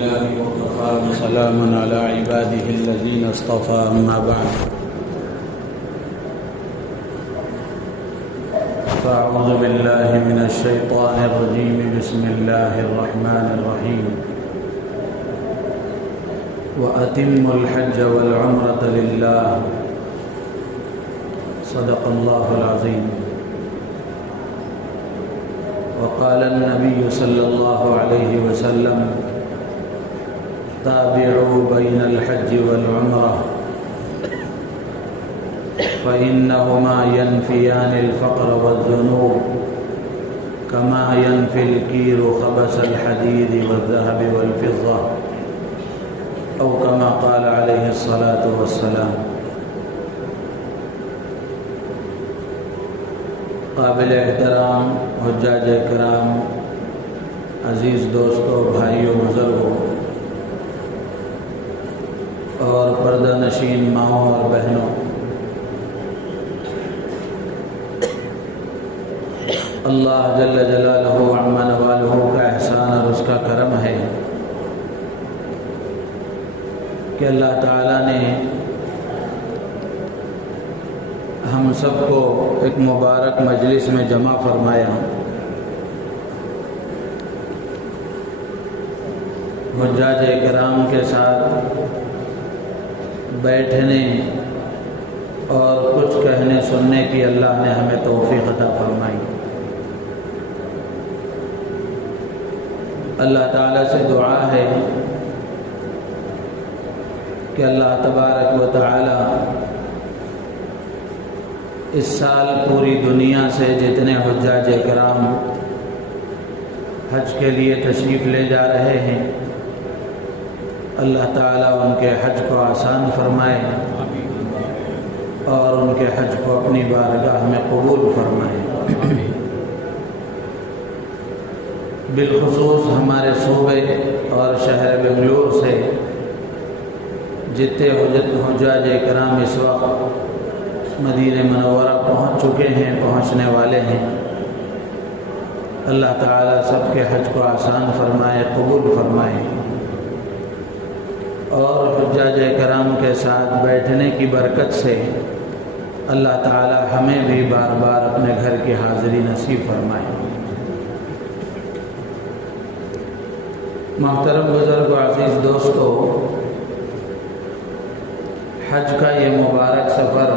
لله وكفى وسلام على عباده الذين اصطفى أما بعد فأعوذ بالله من الشيطان الرجيم بسم الله الرحمن الرحيم وأتموا الحج والعمرة لله صدق الله العظيم وقال النبي صلى الله عليه وسلم تابعوا بين الحج والعمرة فإنهما ينفيان الفقر والذنوب كما ينفي الكير خبث الحديد والذهب والفضة أو كما قال عليه الصلاة والسلام۔ قابل احترام حجاج کرام، عزیز دوستوں، بھائیوں، بزرگوں اور پردہ نشین ماؤں اور بہنوں، اللہ جل جلالہ وعم نوالہ کا احسان اور اس کا کرم ہے کہ اللہ تعالیٰ نے ہم سب کو ایک مبارک مجلس میں جمع فرمایا۔ حجاج کرام کے ساتھ بیٹھنے اور کچھ کہنے سننے کی اللہ نے ہمیں توفیق عطا فرمائی۔ اللہ تعالیٰ سے دعا ہے کہ اللہ تبارک و تعالی اس سال پوری دنیا سے جتنے حجاج کرام حج کے لیے تشریف لے جا رہے ہیں، اللہ تعالیٰ ان کے حج کو آسان فرمائے اور ان کے حج کو اپنی بارگاہ میں قبول فرمائے۔ بالخصوص ہمارے صوبے اور شہر بنگلور سے جتنے حجاج کرام اس وقت مدینہ منورہ پہنچ چکے ہیں، پہنچنے والے ہیں، اللہ تعالیٰ سب کے حج کو آسان فرمائے، قبول فرمائے، اور حجاج کرام کے ساتھ بیٹھنے کی برکت سے اللہ تعالیٰ ہمیں بھی بار بار اپنے گھر کی حاضری نصیب فرمائے۔ محترم بزرگ و عزیز دوستو، حج کا یہ مبارک سفر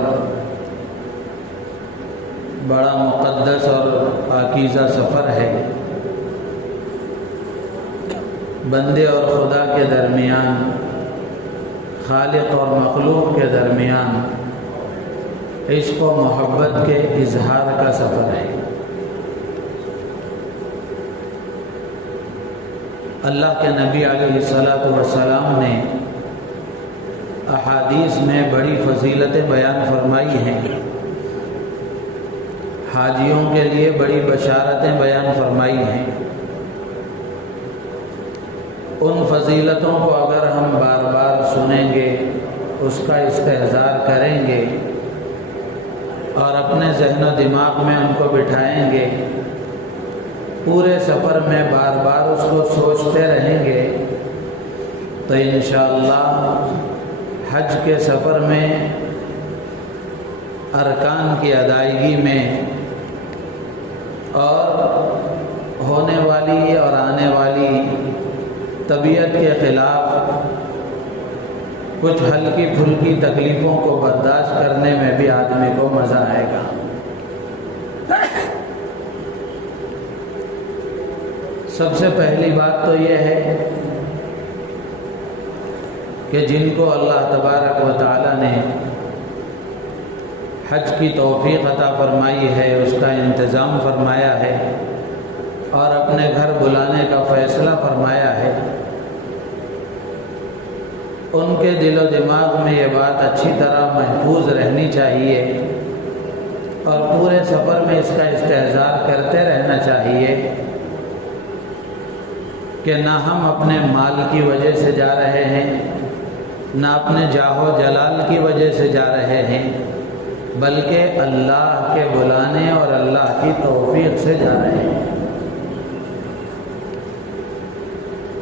بڑا مقدس اور پاکیزہ سفر ہے۔ بندے اور خدا کے درمیان، خالق اور مخلوق کے درمیان عشق و محبت کے اظہار کا سفر ہے۔ اللہ کے نبی علیہ السلام نے احادیث میں بڑی فضیلتیں بیان فرمائی ہیں، حاجیوں کے لیے بڑی بشارتیں بیان فرمائی ہیں۔ ان فضیلتوں کو اگر ہم بار بار سنیں گے، اس کا استحضار کریں گے اور اپنے ذہن و دماغ میں ان کو بٹھائیں گے، پورے سفر میں بار بار اس کو سوچتے رہیں گے، تو انشاءاللہ حج کے سفر میں ارکان کی ادائیگی میں اور ہونے والی اور آنے والی طبیعت کے خلاف کچھ ہلکی پھلکی تکلیفوں کو برداشت کرنے میں بھی آدمی کو مزہ آئے گا۔ سب سے پہلی بات تو یہ ہے کہ جن کو اللہ تبارک و تعالی نے حج کی توفیق عطا فرمائی ہے، اس کا انتظام فرمایا ہے اور اپنے گھر بلانے کا فیصلہ فرمایا ہے، ان کے دل و دماغ میں یہ بات اچھی طرح محفوظ رہنی چاہیے اور پورے سفر میں اس کا استحضار کرتے رہنا چاہیے کہ نہ ہم اپنے مال کی وجہ سے جا رہے ہیں، نہ اپنے جاہ و جلال کی وجہ سے جا رہے ہیں، بلکہ اللہ کے بلانے اور اللہ کی توفیق سے جا رہے ہیں۔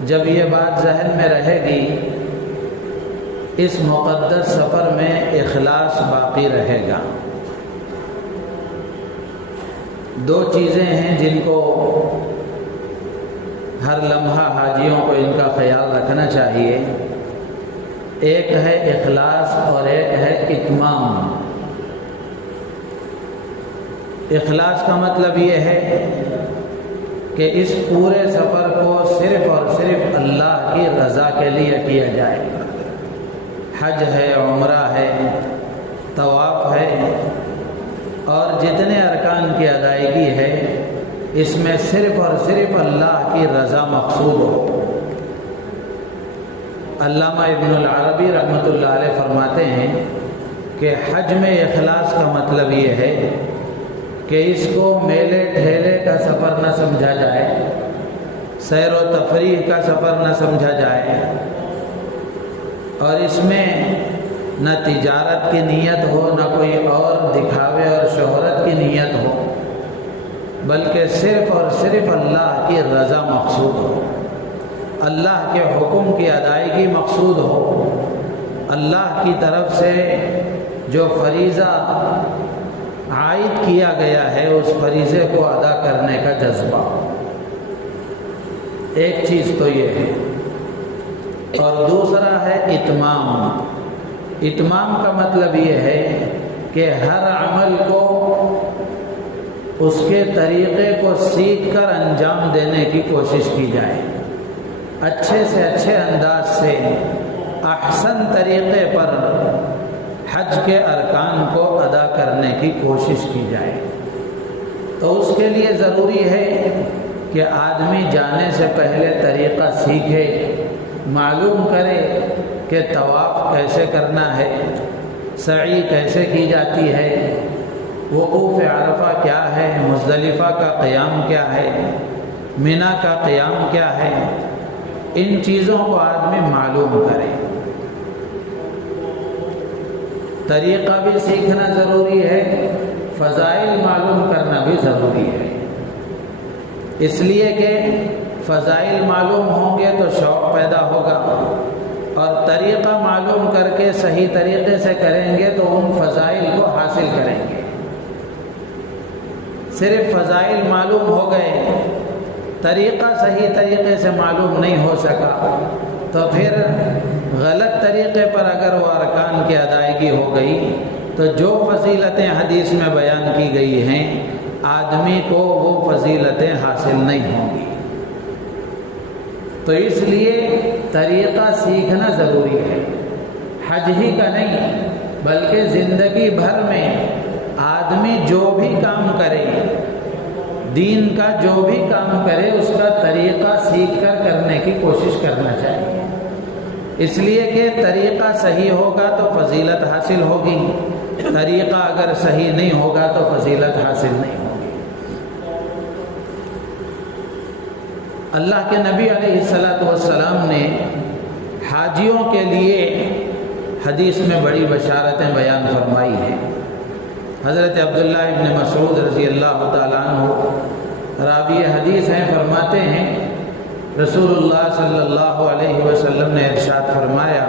جب یہ بات ذہن میں رہے گی اس مقدس سفر میں اخلاص باقی رہے گا۔ دو چیزیں ہیں جن کو ہر لمحہ حاجیوں کو ان کا خیال رکھنا چاہیے، ایک ہے اخلاص اور ایک ہے اتمام۔ اخلاص کا مطلب یہ ہے کہ اس پورے سفر کو صرف اور صرف اللہ کی رضا کے لیے کیا جائے۔ حج ہے، عمرہ ہے، طواف ہے اور جتنے ارکان کی ادائیگی ہے، اس میں صرف اور صرف اللہ کی رضا مقصود ہو۔ علامہ ابن العربی رحمۃ اللہ علیہ فرماتے ہیں کہ حج میں اخلاص کا مطلب یہ ہے کہ اس کو میلے ٹھیلے کا سفر نہ سمجھا جائے، سیر و تفریح کا سفر نہ سمجھا جائے، اور اس میں نہ تجارت کی نیت ہو، نہ کوئی اور دکھاوے اور شہرت کی نیت ہو، بلکہ صرف اور صرف اللہ کی رضا مقصود ہو، اللہ کے حکم کی ادائیگی مقصود ہو، اللہ کی طرف سے جو فریضہ عائد کیا گیا ہے اس فریضے کو ادا کرنے کا جذبہ۔ ایک چیز تو یہ ہے، اور دوسرا ہے اتمام۔ اتمام کا مطلب یہ ہے کہ ہر عمل کو اس کے طریقے کو سیکھ کر انجام دینے کی کوشش کی جائے، اچھے سے اچھے انداز سے احسن طریقے پر حج کے ارکان کو ادا کرنے کی کوشش کی جائے۔ تو اس کے لیے ضروری ہے کہ آدمی جانے سے پہلے طریقہ سیکھے، معلوم کرے کہ طواف کیسے کرنا ہے، سعی کیسے کی جاتی ہے، وقوف عرفہ کیا ہے، مزدلفہ کا قیام کیا ہے، منا کا قیام کیا ہے، ان چیزوں کو آدمی معلوم کرے۔ طریقہ بھی سیکھنا ضروری ہے، فضائل معلوم کرنا بھی ضروری ہے، اس لیے کہ فضائل معلوم ہوں گے تو شوق پیدا ہوگا، اور طریقہ معلوم کر کے صحیح طریقے سے کریں گے تو ان فضائل کو حاصل کریں گے۔ صرف فضائل معلوم ہو گئے، طریقہ صحیح طریقے سے معلوم نہیں ہو سکا، تو پھر غلط طریقے پر اگر وہ ارکان کی ادائیگی ہو گئی تو جو فضیلتیں حدیث میں بیان کی گئی ہیں آدمی کو وہ فضیلتیں حاصل نہیں ہوں گی۔ تو اس لیے طریقہ سیکھنا ضروری ہے، حج ہی کا نہیں بلکہ زندگی بھر میں آدمی جو بھی کام کرے، دین کا جو بھی کام کرے، اس کا طریقہ سیکھ کر کرنے کی کوشش کرنا چاہیے، اس لیے کہ طریقہ صحیح ہوگا تو فضیلت حاصل ہوگی، طریقہ اگر صحیح نہیں ہوگا تو فضیلت حاصل نہیں ہوگی۔ اللہ کے نبی علیہ السلام نے حاجیوں کے لیے حدیث میں بڑی بشارتیں بیان فرمائی ہیں۔ حضرت عبداللہ ابن مسعود رضی اللہ تعالیٰ عنہ راوی حدیث ہیں، فرماتے ہیں رسول اللہ صلی اللہ علیہ وسلم نے ارشاد فرمایا،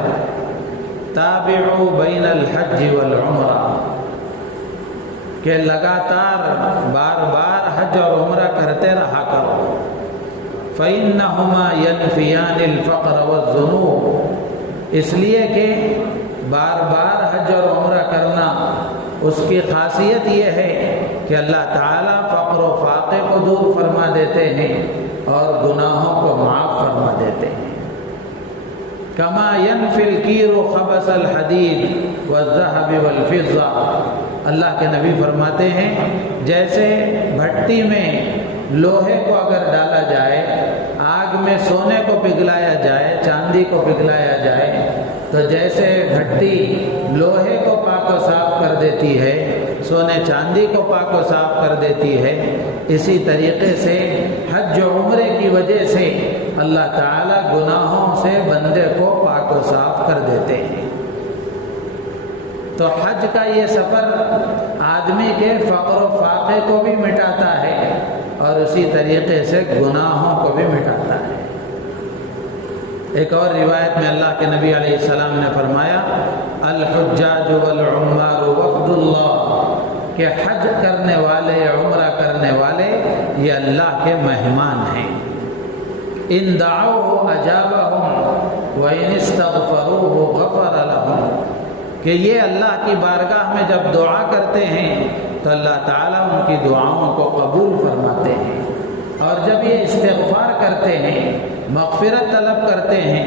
تابعوا بین الحج والعمرہ، کہ لگاتار بار بار حج اور عمرہ کرتے رہا کرو، فَإِنَّهُمَا يَنْفِيَانِ الْفَقْرَ وَالذُّنُوبَ، اس لیے کہ بار بار حج اور عمرہ کرنا اس کی خاصیت یہ ہے کہ اللہ تعالیٰ فقر و فاقے کو دور فرما دیتے ہیں اور گناہوں کو معاف فرما دیتے ہیں۔ کما ينفی الکیر خبث الحدید والذهب والفضہ، اللہ کے نبی فرماتے ہیں جیسے بھٹی میں لوہے کو اگر ڈالا جائے، آگ میں سونے کو پگھلایا جائے، چاندی کو پگھلایا جائے، تو جیسے بھٹی لوہے کو پاک و صاف کر دیتی ہے، سونے چاندی کو پاک و صاف کر دیتی ہے، اسی طریقے سے حج و عمرے کی وجہ سے اللہ تعالیٰ گناہوں سے بندے کو پاک و صاف کر دیتے ہیں۔ تو حج کا یہ سفر آدمی کے فقر و فاقے کو بھی مٹاتا ہے اور اسی طریقے سے گناہوں کو بھی مٹاتا ہے۔ ایک اور روایت میں اللہ کے نبی علیہ السلام نے فرمایا الحجاج والعمار وفد اللہ، کہ حج کرنے والے، عمرہ کرنے والے یہ اللہ کے مہمان ہیں. ان دعوه اجابهم وان استغفروه غفر لهم، کہ یہ اللہ کی بارگاہ میں جب دعا کرتے ہیں تو اللہ تعالیٰ ان کی دعاؤں کو قبول فرماتے ہیں، اور جب یہ استغفار کرتے ہیں، مغفرت طلب کرتے ہیں،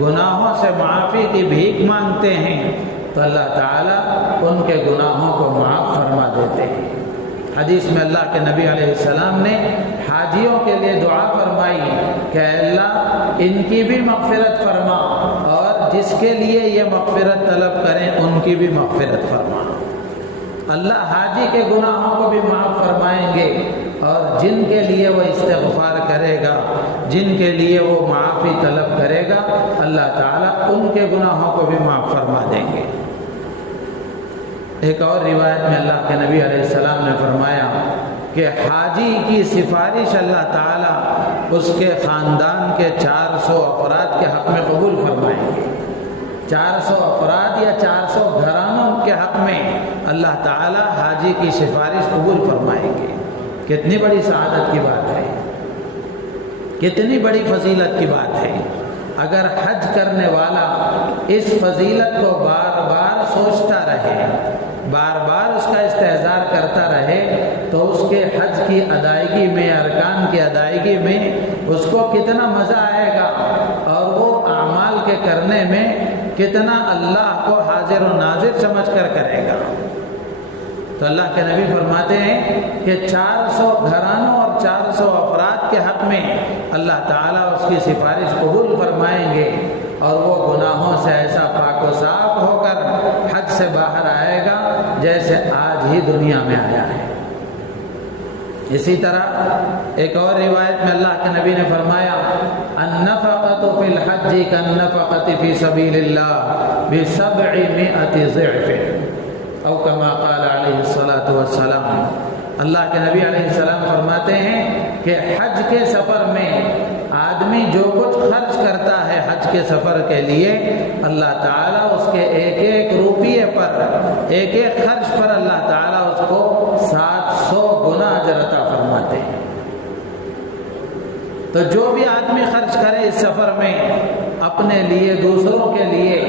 گناہوں سے معافی کی بھیک مانگتے ہیں، تو اللہ تعالیٰ ان کے گناہوں کو معاف فرما دیتے ہیں. حدیث میں اللہ کے نبی علیہ السلام نے حاجیوں کے لیے دعا فرمائی کہ اے اللہ ان کی بھی مغفرت فرما، اور جس کے لیے یہ مغفرت طلب کریں ان کی بھی مغفرت فرما. اللہ حاجی کے گناہوں کو بھی معاف فرمائیں گے، اور جن کے لیے وہ استغفار کرے گا، جن کے لیے وہ معافی طلب کرے گا، اللہ تعالیٰ ان کے گناہوں کو بھی معاف فرما دیں گے. ایک اور روایت میں اللہ کے نبی علیہ السلام نے فرمایا کہ حاجی کی سفارش اللہ تعالیٰ اس کے خاندان کے 400 افراد کے حق میں قبول فرمائیں گے. 400 افراد یا 400 گھرانوں کے حق میں اللہ تعالیٰ حاجی کی سفارش قبول فرمائیں گے. کتنی بڑی سعادت کی بات ہے، کتنی بڑی فضیلت کی بات ہے. اگر حج کرنے والا اس فضیلت کو بار بار سوچتا رہے، بار بار اس کا استحضار کرتا رہے، تو اس کے حج کی ادائیگی میں، ارکان کی ادائیگی میں اس کو کتنا مزہ آئے گا، اور وہ اعمال کے کرنے میں کتنا اللہ کو حاضر و ناظر سمجھ کر کرے گا. تو اللہ کے نبی فرماتے ہیں کہ 400 گھرانوں اور 400 افراد کے حق میں اللہ تعالیٰ اس کی سفارش قبول فرمائیں گے، اور وہ گناہوں سے ایسا پاک و صاف ہو کر حج سے باہر آئے گا جیسے آج ہی دنیا میں آیا ہے. اسی طرح ایک اور روایت میں اللہ کے نبی نے فرمایا النفقۃ فی الحج کالنفقۃ فی سبیل اللہ ب700 ضعف، او کما قال علیہ الصلاۃ والسلام. اللہ کے نبی علیہ السلام فرماتے ہیں کہ حج کے سفر میں آدمی جو کچھ خرچ کرتا ہے حج کے سفر کے لیے، اللہ تعالیٰ اس کے ایک ایک روپیے پر، ایک ایک خرچ پر اللہ تعالیٰ اس کو 700 گنا اجر عطا فرماتے ہیں. تو جو بھی آدمی خرچ کرے اس سفر میں اپنے لیے، دوسروں کے لیے،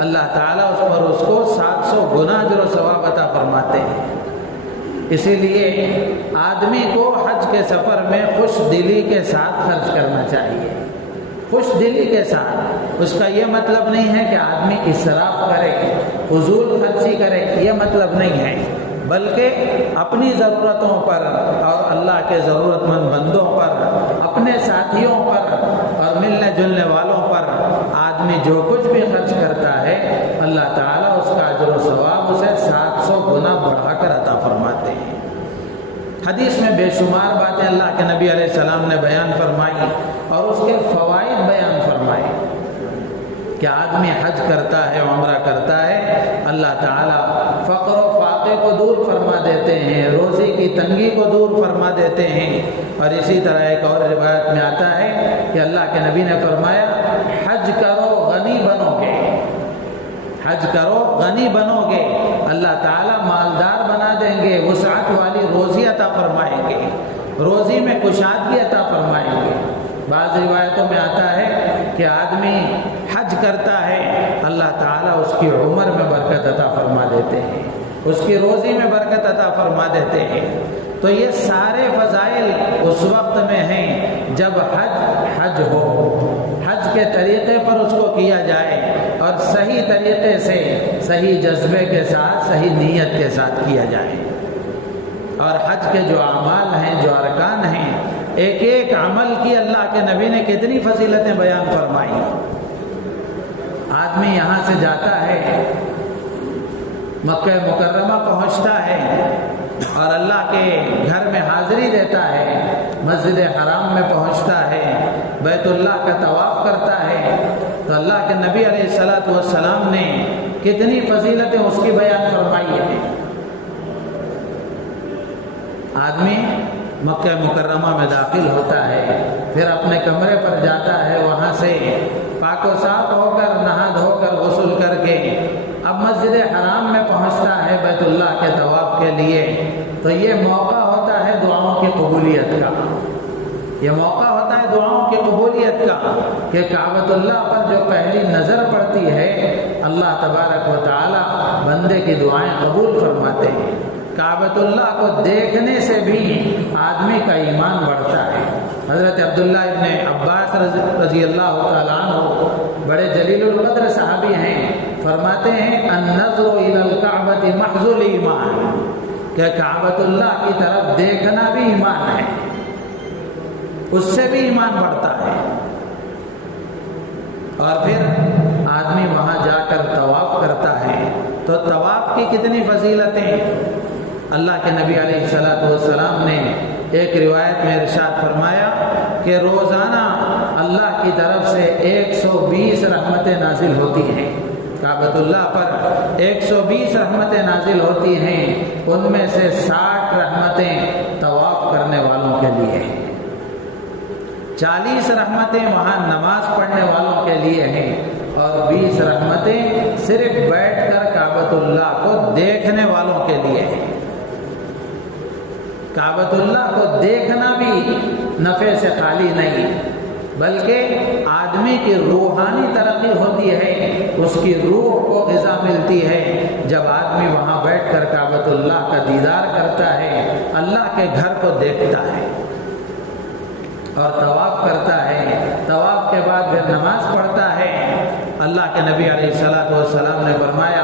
اللہ تعالیٰ اس پر اس کو 700 گنا اجر و ثواب عطا فرماتے ہیں. اسی لیے آدمی کو حج کے سفر میں خوش دلی کے ساتھ خرچ کرنا چاہیے، خوش دلی کے ساتھ. اس کا یہ مطلب نہیں ہے کہ آدمی اسراف کرے، فضول خرچی کرے، یہ مطلب نہیں ہے، بلکہ اپنی ضرورتوں پر اور اللہ کے ضرورت مند بندوں پر، اپنے ساتھیوں پر اور ملنے جلنے والوں پر آدمی جو کچھ بھی خرچ کرتا ہے، اللہ تعالیٰ اس کا اجر و ثواب اسے 700 گنا بڑھا کر عطا فرماتے ہیں. حدیث میں بے شمار باتیں اللہ کے نبی علیہ السلام نے بیان فرمائی اور اس کے فوائد بیان فرمائے کہ آدمی حج کرتا ہے، عمرہ کرتا ہے، اللہ تعالیٰ فقر و فاقے کو دور فرما دیتے ہیں، روزی کی تنگی کو دور فرما دیتے ہیں. اور اسی طرح ایک اور روایت میں آتا ہے کہ اللہ کے نبی نے فرمایا حج کرو غنی بنو گے، حج کرو غنی بنو گے، اللہ تعالیٰ مالدار بنا دیں گے، وسعت والی روزی عطا فرمائیں گے، روزی میں کشادگی عطا فرمائیں گے. بعض روایتوں میں آتا ہے کہ آدمی حج کرتا ہے، اللہ تعالیٰ اس کی عمر میں برکت عطا فرما دیتے ہیں، اس کی روزی میں برکت عطا فرما دیتے ہیں. تو یہ سارے فضائل اس وقت میں ہیں جب حج ہو، حج کے طریقے پر اس کو کیا جائے اور صحیح طریقے سے، صحیح جذبے کے ساتھ، صحیح نیت کے ساتھ کیا جائے. اور حج کے جو اعمال ہیں، جو ارکان ہیں، ایک ایک عمل کی اللہ کے نبی نے کتنی فضیلتیں بیان فرمائی. آدمی یہاں سے جاتا ہے، مکہ مکرمہ پہنچتا ہے اور اللہ کے گھر میں حاضری دیتا ہے، مسجد حرام میں پہنچتا ہے، بیت اللہ کا طواف کرتا ہے، تو اللہ کے نبی علیہ الصلاۃ والسلام نے کتنی فضیلتیں اس کی بیان فرمائی ہیں. آدمی مکہ مکرمہ میں داخل ہوتا ہے، پھر اپنے کمرے پر جاتا ہے، وہاں سے پاک و صاف ہو کر نہا دھو کر غسل کر کے اب مسجد حرام میں پہنچتا ہے بیت اللہ کے طواف کے لیے، تو یہ موقع ہوتا ہے دعاؤں کی قبولیت کا، یہ موقع ہوتا ہے دعاؤں کی قبولیت کا کہ کعبۃ اللہ پر جو پہلی نظر پڑتی ہے اللہ تبارک و تعالی بندے کی دعائیں قبول فرماتے ہیں۔ کعبۃ اللہ کو دیکھنے سے بھی آدمی کا ایمان بڑھتا ہے۔ حضرت عبداللہ ابن عباس رضی اللہ تعالیٰ عنہ بڑے جلیل القدر صحابی ہیں، فرماتے ہیں النظر الی الکعبۃ محض الایمان، کہ کعبۃ اللہ کی طرف دیکھنا بھی ایمان ہے، اس سے بھی ایمان بڑھتا ہے۔ اور پھر آدمی وہاں جا کر طواف کرتا ہے تو طواف کی کتنی فضیلتیں اللہ کے نبی علیہ الصلوۃ والسلام نے ایک روایت میں ارشاد فرمایا کہ روزانہ اللہ کی طرف سے 120 رحمتیں نازل ہوتی ہیں، کعبۃ اللہ پر 120 رحمتیں نازل ہوتی ہیں، ان میں سے 60 رحمتیں طواف کرنے والوں کے لیے، 40 رحمتیں وہاں نماز پڑھنے والوں کے لیے ہیں، اور 20 رحمتیں صرف بیٹھ کر کعبۃ اللہ کو دیکھنے والوں کے لیے ہیں۔ کعبۃ اللہ کو دیکھنا بھی نفع سے خالی نہیں، بلکہ آدمی کی روحانی ترقی ہوتی ہے، اس کی روح کو غذا ملتی ہے جب آدمی وہاں بیٹھ کر کعبۃ اللہ کا دیدار کرتا ہے، اللہ کے گھر کو دیکھتا ہے اور طواف کرتا ہے، طواف کے بعد پھر نماز پڑھتا ہے۔ اللہ کے نبی علیہ الصلوۃ والسلام نے فرمایا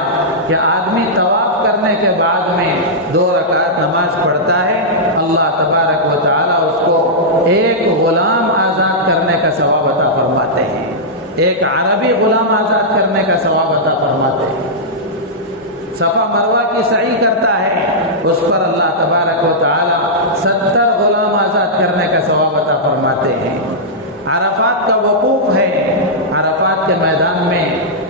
کہ آدمی طواف کرنے کے بعد میں 2 رکعت نماز پڑھتا ہے، اللہ تبارک و تعالیٰ اس کو ایک غلام آزاد کرنے کا ثواب عطا فرماتے ہیں، ایک عربی غلام آزاد کرنے کا ثواب عطا فرماتے ہیں۔ صفا مروہ کی سعی کرتا ہے، اس پر اللہ تبارک و تعالیٰ 70 غلام آزاد کرنے کا ثواب عطا فرماتے ہیں۔ عرفات کا وقوف ہے، عرفات کے میدان میں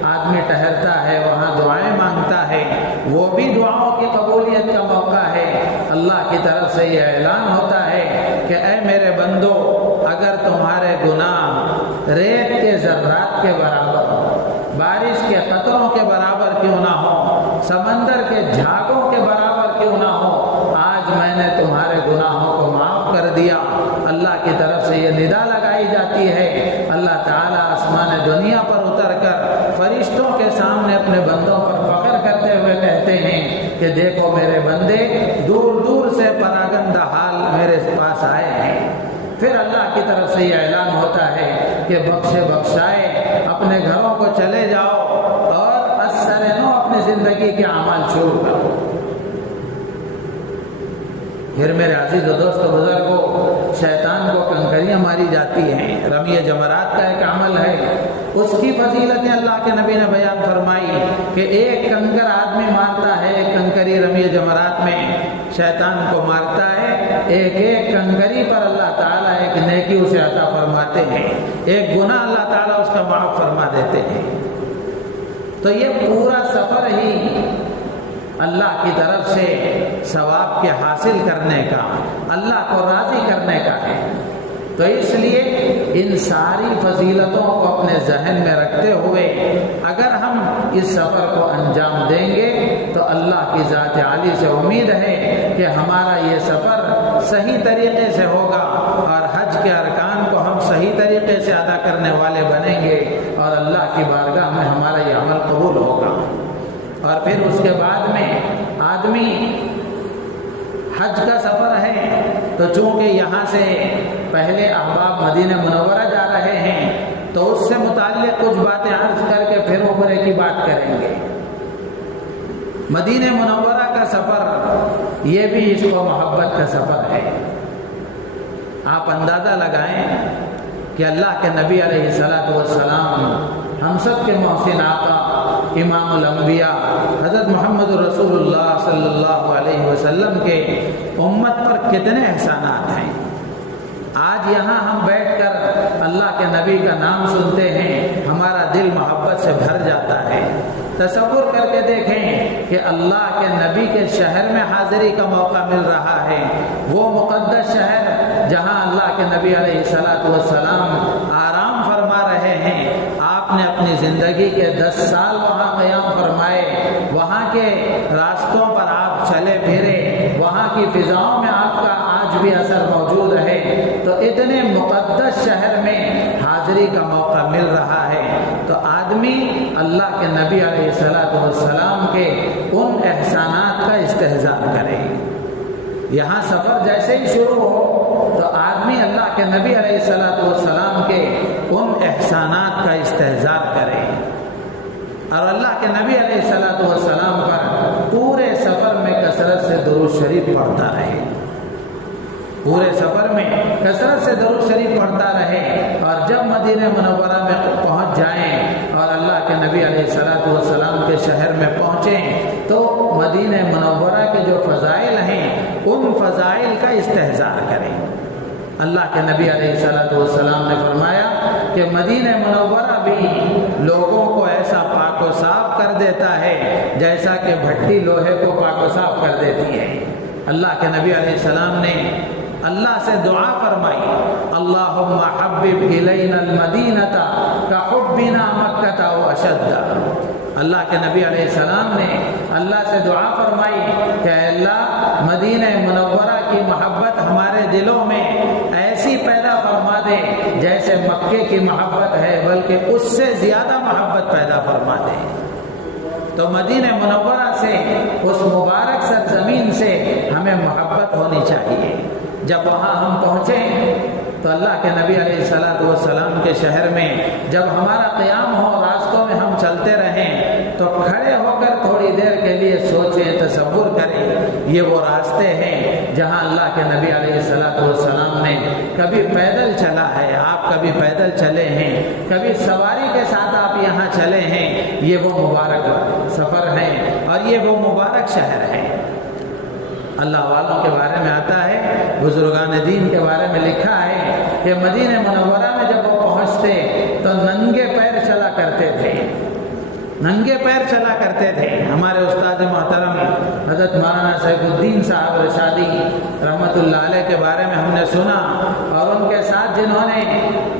آدمی ٹہرتا ہے، وہاں دعائیں مانگتا ہے، وہ بھی دعاؤں کی قبولیت کا موقع ہے۔ اللہ کی طرف سے یہ اعلان ہوتا ہے کہ اے میرے بندو، اگر تمہارے گناہ ریت کے ذرات کے برابر ہو، بارش کے قطروں کے برابر کیوں نہ ہو، سمندر کے جھاگوں کے برابر کیوں نہ ہو، آج میں نے تمہارے گناہوں کو معاف کر دیا۔ اللہ کی طرف سے یہ ندا لگائی جاتی ہے، اللہ تعالیٰ آسمان دنیا پر اتر کر فرشتوں کے سامنے اپنے بندوں پر فخر کرتے ہوئے کہتے ہیں کہ دیکھو میرے بندے دور دور سے پراگندہ حال میرے پاس آئے ہیں۔ پھر اللہ کی طرف سے یہ اعلان ہوتا ہے کہ بخشے بخشائے اپنے گھروں کو چلے جاؤ اور اثر نو اپنی زندگی کے اعمال شروع کرو۔ پھر میرے عزیز و دوست و بزرگوں، شیطان کو کنکریاں ماری جاتی ہیں، رمی جمرات کا ایک عمل ہے، اس کی فضیلتیں اللہ کے نبی نے بیان فرمائی کہ ایک کنکر آدمی مارتا ہے، ایک کنکری رمی جمرات میں شیطان کو مارتا ہے، ایک ایک کنکری پر اللہ تعالیٰ ایک نیکی اسے عطا فرماتے ہیں، ایک گناہ اللہ تعالیٰ اس کا معاف فرما دیتے ہیں۔ تو یہ پورا سفر ہی اللہ کی طرف سے ثواب کے حاصل کرنے کا، اللہ کو راضی کرنے کا ہے۔ تو اس لیے ان ساری فضیلتوں کو اپنے ذہن میں رکھتے ہوئے اگر ہم اس سفر کو انجام دیں گے تو اللہ کی ذات عالی سے امید ہے کہ ہمارا یہ سفر صحیح طریقے سے ہوگا اور حج کے ارکان کو ہم صحیح طریقے سے ادا کرنے والے بنیں گے اور اللہ کی بارگاہ میں ہمارا یہ عمل قبول ہوگا۔ اور پھر اس کے بعد میں آدمی حج کا سفر ہے تو چونکہ یہاں سے پہلے احباب مدینہ منورہ جا رہے ہیں تو اس سے متعلق کچھ باتیں عرض کر کے پھر عمرے کی بات کریں گے۔ مدینہ منورہ کا سفر یہ بھی عشق و محبت کا سفر ہے۔ آپ اندازہ لگائیں کہ اللہ کے نبی علیہ الصلوۃ والسلام ہم سب کے محسن آقا امام الانبیاء حضرت محمد رسول اللہ صلی اللہ علیہ وسلم کے امت پر کتنے احسانات ہیں۔ آج یہاں ہم بیٹھ کر اللہ کے نبی کا نام سنتے ہیں، ہمارا دل محبت سے بھر جاتا ہے۔ تصور کر کے دیکھیں کہ اللہ کے نبی کے شہر میں حاضری کا موقع مل رہا ہے، وہ مقدس شہر جہاں اللہ کے نبی علیہ الصلوۃ والسلام آرام فرما رہے ہیں۔ آپ زندگی کے 10 سال وہاں قیام فرمائے، وہاں کے راستوں پر آپ چلے پھرے، وہاں کی فضاؤں میں آپ کا آج بھی اثر موجود ہے، تو اتنے مقدس شہر میں حاضری کا موقع مل رہا ہے، تو آدمی اللہ کے نبی علیہ السلام کے ان احسانات کا استحضار کرے۔ یہاں سفر جیسے ہی شروع ہو تو آدمی اللہ کے نبی علیہ السلام کے ان احسانات کا استحضار کرے، اور اللہ کے نبی علیہ السلام پر پورے سفر میں کثرت سے درود شریف پڑھتا رہے، پورے سفر میں کثرت سے درود شریف پڑھتا رہے، اور جب مدینہ منورہ میں پہنچ جائیں اور اللہ کے نبی علیہ السلام کے شہر میں پہنچیں تو مدینہ منورہ کے جو فضائل ہیں ان فضائل کا استحضار کریں۔ اللہ کے نبی علیہ السلام نے فرمایا کہ مدینہ منورہ بھی لوگوں کو ایسا پاک و صاف کر دیتا ہے جیسا کہ بھٹی لوہے کو پاک و صاف کر دیتی ہے۔ اللہ کے نبی علیہ السلام نے اللہ سے دعا فرمائی، اللہم حبب الینا المدینۃ کحبنا مکۃ و اشد۔ اللہ کے نبی علیہ السلام نے اللہ سے دعا فرمائی کہ اللہ مدینہ منورہ کی محبت ہمارے دلوں میں ایسی پیدا فرما دے جیسے مکے کی محبت ہے، بلکہ اس سے زیادہ محبت پیدا فرما دے۔ تو مدینہ منورہ سے، اس مبارک سرزمین سے ہمیں محبت ہونی چاہیے۔ جب وہاں ہم پہنچیں تو اللہ کے نبی علیہ السلام کے شہر میں جب ہمارا قیام ہو، راستوں میں ہم چلتے رہیں تو کھڑے ہو کر تھوڑی دیر کے لیے سوچیں، تصور کریں، یہ وہ راستے ہیں جہاں اللہ کے نبی علیہ السلام نے کبھی پیدل چلا ہے، آپ کبھی پیدل چلے ہیں، کبھی سواری کے ساتھ آپ یہاں چلے ہیں، یہ وہ مبارک سفر ہے اور یہ وہ مبارک شہر ہے۔ اللہ والوں کے بارے میں آتا ہے، بزرگان دین کے بارے میں لکھا ہے کہ مدینہ منورہ میں جب وہ پہنچتے تو ننگے پیر چلا کرتے تھے، ننگے پیر چلا کرتے تھے۔ ہمارے استاد محترم حضرت مولانا سیف الدین صاحب رشادی رحمۃ اللہ علیہ کے بارے میں ہم نے سنا، اور ان کے ساتھ جنہوں نے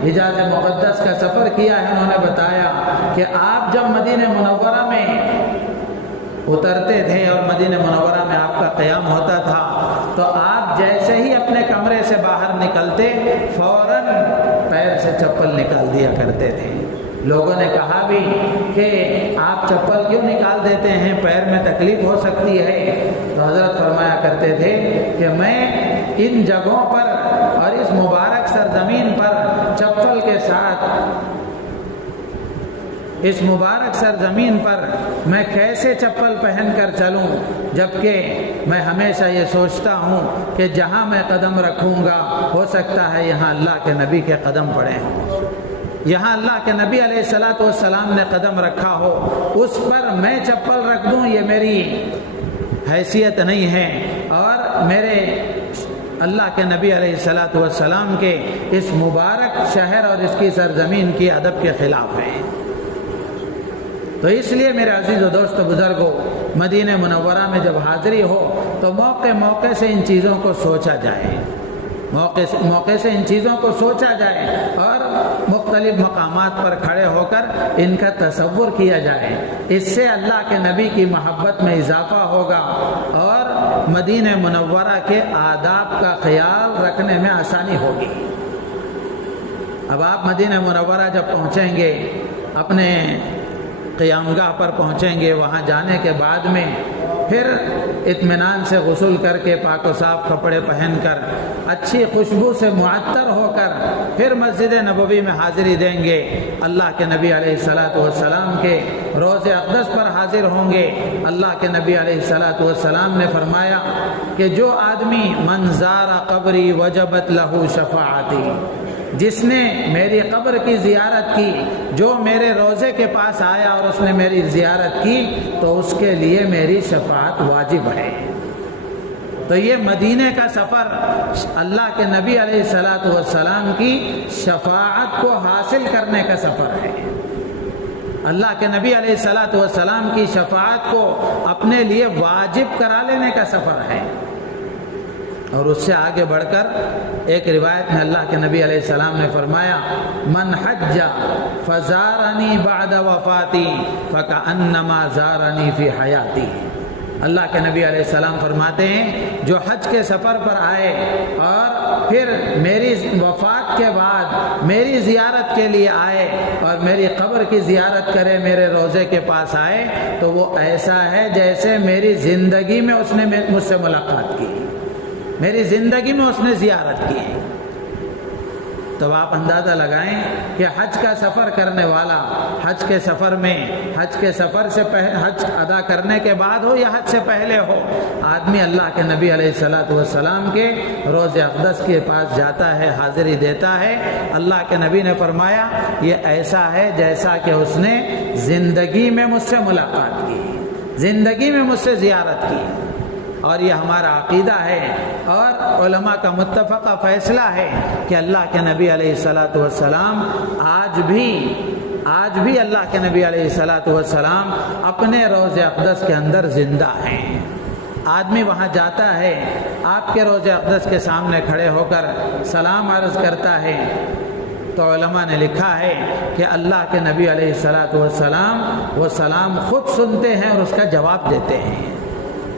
حجاز مقدس کا سفر کیا ہے انہوں نے بتایا کہ آپ جب مدینہ منورہ میں اترتے تھے اور مدینہ منورہ میں آپ کا قیام ہوتا تھا تو آپ جیسے ہی اپنے کمرے سے باہر نکلتے فوراً پیر سے چپل نکال دیا کرتے تھے۔ لوگوں نے کہا بھی کہ آپ چپل کیوں نکال دیتے ہیں، پیر میں تکلیف ہو سکتی ہے، تو حضرت فرمایا کرتے تھے کہ میں ان جگہوں پر اور اس مبارک سرزمین پر چپل کے ساتھ، اس مبارک سرزمین پر میں کیسے چپل پہن کر چلوں، جبکہ میں ہمیشہ یہ سوچتا ہوں کہ جہاں میں قدم رکھوں گا ہو سکتا ہے یہاں اللہ کے نبی کے قدم پڑے ہوں، یہاں اللہ کے نبی علیہ السلام نے قدم رکھا ہو، اس پر میں چپل رکھ دوں، یہ میری حیثیت نہیں ہے، اور میرے اللہ کے نبی علیہ السلام کے اس مبارک شہر اور اس کی سرزمین کی ادب کے خلاف ہے۔ تو اس لیے میرے عزیز و دوست و بزرگوں، مدینہ منورہ میں جب حاضری ہو تو موقع سے ان چیزوں کو سوچا جائے، موقع سے ان چیزوں کو سوچا جائے اور مختلف مقامات پر کھڑے ہو کر ان کا تصور کیا جائے۔ اس سے اللہ کے نبی کی محبت میں اضافہ ہوگا اور مدینہ منورہ کے آداب کا خیال رکھنے میں آسانی ہوگی۔ اب آپ مدینہ منورہ جب پہنچیں گے، اپنے قیامگاہ پر پہنچیں گے، وہاں جانے کے بعد میں پھر اطمینان سے غسل کر کے پاک و صاف کپڑے پہن کر اچھی خوشبو سے معطر ہو کر پھر مسجد نبوی میں حاضری دیں گے، اللہ کے نبی علیہ السلام کے روضہ اقدس پر حاضر ہوں گے۔ اللہ کے نبی علیہ السلام نے فرمایا کہ جو آدمی من زار قبری وجبت لہ شفاعتی، جس نے میری قبر کی زیارت کی، جو میرے روضے کے پاس آیا اور اس نے میری زیارت کی تو اس کے لیے میری شفاعت واجب ہے۔ تو یہ مدینے کا سفر اللہ کے نبی علیہ السلام کی شفاعت کو حاصل کرنے کا سفر ہے، اللہ کے نبی علیہ السلام کی شفاعت کو اپنے لیے واجب کرا لینے کا سفر ہے۔ اور اس سے آگے بڑھ کر ایک روایت میں اللہ کے نبی علیہ السلام نے فرمایا من حج فزارنی بعد وفاتی فکأنما زارنی فی حیاتی۔ اللہ کے نبی علیہ السلام فرماتے ہیں جو حج کے سفر پر آئے اور پھر میری وفات کے بعد میری زیارت کے لیے آئے اور میری قبر کی زیارت کرے، میرے روضے کے پاس آئے، تو وہ ایسا ہے جیسے میری زندگی میں اس نے مجھ سے ملاقات کی، میری زندگی میں اس نے زیارت کی۔ تو آپ اندازہ لگائیں کہ حج کا سفر کرنے والا حج کے سفر میں، حج کے سفر سے حج ادا کرنے کے بعد ہو یا حج سے پہلے ہو، آدمی اللہ کے نبی علیہ السلام کے روض اقدس کے پاس جاتا ہے، حاضری دیتا ہے۔ اللہ کے نبی نے فرمایا یہ ایسا ہے جیسا کہ اس نے زندگی میں مجھ سے ملاقات کی، زندگی میں مجھ سے زیارت کی۔ اور یہ ہمارا عقیدہ ہے اور علماء کا متفقہ فیصلہ ہے کہ اللہ کے نبی علیہ السلام آج بھی اللہ کے نبی علیہ السلام اپنے روض اقدس کے اندر زندہ ہیں۔ آدمی وہاں جاتا ہے، آپ کے روض اقدس کے سامنے کھڑے ہو کر سلام عرض کرتا ہے، تو علماء نے لکھا ہے کہ اللہ کے نبی علیہ السلام وہ سلام خود سنتے ہیں اور اس کا جواب دیتے ہیں،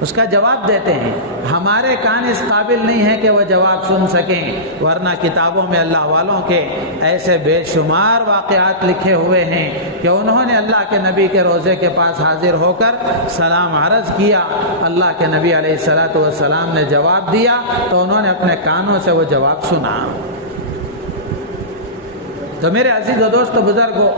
اس کا جواب دیتے ہیں۔ ہمارے کان اس قابل نہیں ہے کہ وہ جواب سن سکیں، ورنہ کتابوں میں اللہ والوں کے ایسے بے شمار واقعات لکھے ہوئے ہیں کہ انہوں نے اللہ کے نبی کے روضے کے پاس حاضر ہو کر سلام عرض کیا، اللہ کے نبی علیہ السلام نے جواب دیا تو انہوں نے اپنے کانوں سے وہ جواب سنا۔ تو میرے عزیز و دوست بزرگوں،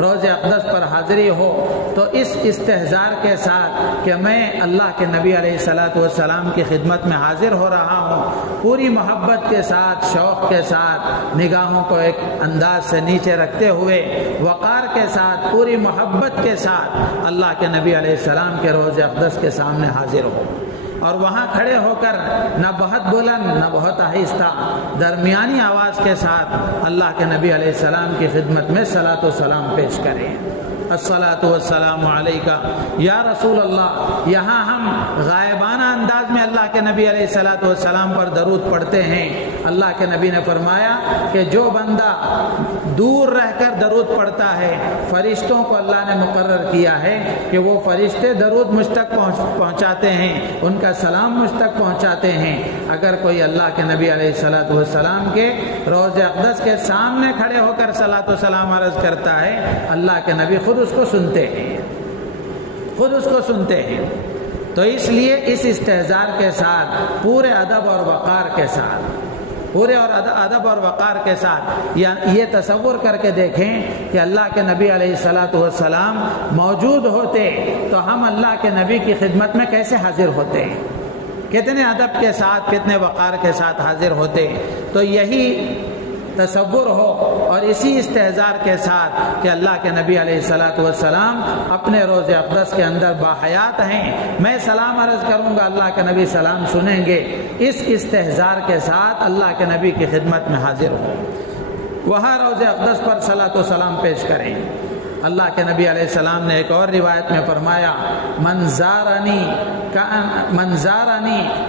روض اقدس پر حاضری ہو تو اس استحضار کے ساتھ کہ میں اللہ کے نبی علیہ السلام کی خدمت میں حاضر ہو رہا ہوں، پوری محبت کے ساتھ، شوق کے ساتھ، نگاہوں کو ایک انداز سے نیچے رکھتے ہوئے، وقار کے ساتھ، پوری محبت کے ساتھ اللہ کے نبی علیہ السلام کے روض اقدس کے سامنے حاضر ہو، اور وہاں کھڑے ہو کر نہ بہت بلند نہ بہت آہستہ، درمیانی آواز کے ساتھ اللہ کے نبی علیہ السلام کی خدمت میں صلاۃ و سلام پیش کریں۔ الصلاۃ والسلام علیکہ یا رسول اللہ۔ یہاں ہم غائبانہ انداز میں اللہ کے نبی علیہ السلام پر درود پڑھتے ہیں۔ اللہ کے نبی نے فرمایا کہ جو بندہ دور رہ کر درود پڑھتا ہے، فرشتوں کو اللہ نے مقرر کیا ہے کہ وہ فرشتے درود مجھ تک پہنچاتے ہیں، ان کا سلام مجھ تک پہنچاتے ہیں۔ اگر کوئی اللہ کے نبی علیہ السلام کے روض اقدس کے سامنے کھڑے ہو کر صلاۃ و سلام عرض کرتا ہے، اللہ کے نبی خود اس کو سنتے ہیں، خود اس کو سنتے ہیں۔ تو اس لیے اس استحضار کے ساتھ، پورے ادب اور وقار کے ساتھ، پورے اور ادب اور وقار کے ساتھ یہ تصور کر کے دیکھیں کہ اللہ کے نبی علیہ السلام موجود ہوتے تو ہم اللہ کے نبی کی خدمت میں کیسے حاضر ہوتے، کتنے ادب کے ساتھ، کتنے وقار کے ساتھ حاضر ہوتے۔ تو یہی تصور ہو اور اسی استحضار کے ساتھ کہ اللہ کے نبی علیہ السلام اپنے روض اقدس کے اندر باحیات ہیں، میں سلام عرض کروں گا، اللہ کے نبی سلام سنیں گے، اس استحضار کے ساتھ اللہ کے نبی کی خدمت میں حاضر ہو، وہاں روض اقدس پر صلاۃ و سلام پیش کریں۔ اللہ کے نبی علیہ السلام نے ایک اور روایت میں فرمایا منظارنی